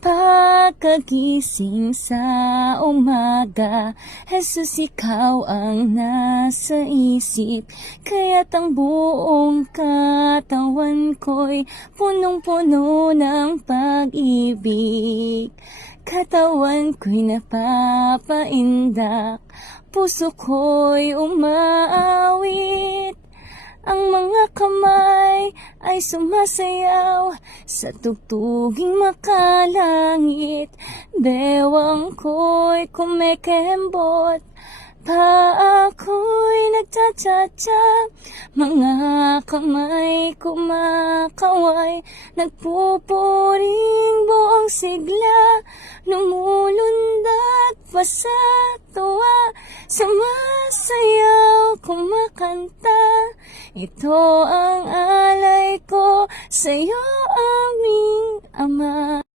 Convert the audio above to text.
Pagkagising sa umaga, Jesus, ikaw ang nasa isip. Kaya't ang buong katawan ko'y punong-puno ng pag-ibig. Katawan ko'y napapaindak, puso ko'y umaawit. Ang mga kamay ay sumasayaw sa tugtuging makalangit. Bewang ko'y kumekembot, paa ko'y nagcha-cha-cha. Mga kamay kumakaway, nagpupuring buong sigla. Lumulundag pa sa tuwa, sumasayaw, kumakanta. Ito ang alay ko sa'yo, aming Ama.